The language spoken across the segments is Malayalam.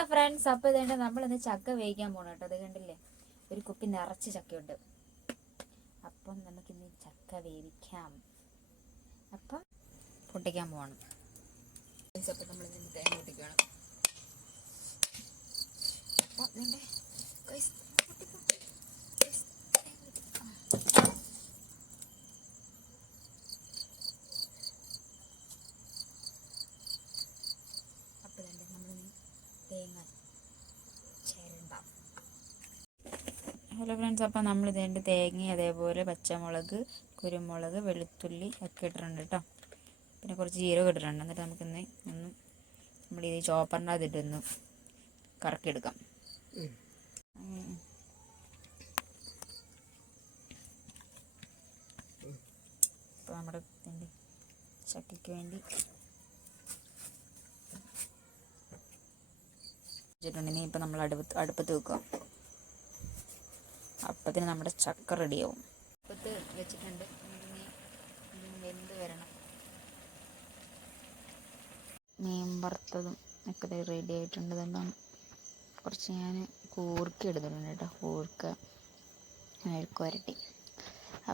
ഹലോ ഫ്രണ്ട്സ്, അപ്പോൾ ഇതേണ്ട നമ്മളിന്ന് ചക്ക വേവിക്കാൻ പോകണം കേട്ടോ. അത് കണ്ടില്ലേ, ഒരു കുപ്പി നിറച്ച് ചക്കയുണ്ട്. അപ്പം നമുക്കിന്ന് ചക്ക വേവിക്കാം. അപ്പം പൊട്ടിക്കാൻ പോകണം. അപ്പം നമ്മളിന്ന് തേങ്ങ പൊട്ടിക്കണം. അപ്പം ഇതിൻ്റെ തേങ്ങ ചേരണ്ടാം. ഹലോ ഫ്രണ്ട്സ്, അപ്പം നമ്മളിതിൻ്റെ തേങ്ങ, അതേപോലെ പച്ചമുളക്, കുരുമുളക്, വെളുത്തുള്ളി ഒക്കെ ഇട്ടിട്ടുണ്ട് കേട്ടോ. പിന്നെ കുറച്ച് ജീരകം ഇട്ടിട്ടുണ്ട്. എന്നിട്ട് നമുക്കിന്ന് നമ്മളിത് ചോപ്പറിൻ്റെ അതിട്ടൊന്ന് കറക്കിയെടുക്കാം. അപ്പോൾ നമ്മുടെ ചക്കയ്ക്ക് വേണ്ടി വെച്ചിട്ടുണ്ടെങ്കിൽ ഇപ്പം നമ്മൾ അടുപ്പത്ത് വെക്കുക. അപ്പത്തിന് നമ്മുടെ ചക്ക റെഡിയാവും. അടുപ്പത്ത് വെച്ചിട്ടുണ്ട്. വെന്ത് വരണം. മീൻ വറുത്തതും ഒക്കെ റെഡി ആയിട്ടുണ്ട്. ഇതെല്ലാം കുറച്ച് ഞാൻ കൂർക്ക എടുത്തിട്ടുണ്ട് കേട്ടോ. കൂർക്ക മെഴുക്ക് വരട്ടി.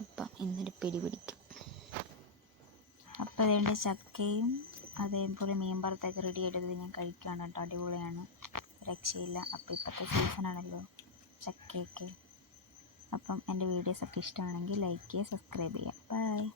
അപ്പം ഇന്നൊരു പിടി പിടിക്കും. അപ്പം അതുകൊണ്ട് ചക്കയും അതേപോലെ മീൻ വറുത്തൊക്കെ റെഡി ആയിട്ടത് ഞാൻ കഴിക്കുകയാണ് കേട്ടോ. അടിപൊളിയാണ്, രക്ഷയില്ല. അപ്പം ഇപ്പോഴത്തെ സീസണാണല്ലോ ചക്കയൊക്കെ. അപ്പം എൻ്റെ വീഡിയോസൊക്കെ ഇഷ്ടമാണെങ്കിൽ ലൈക്ക് ചെയ്യുക, സബ്സ്ക്രൈബ് ചെയ്യുക. ബൈ.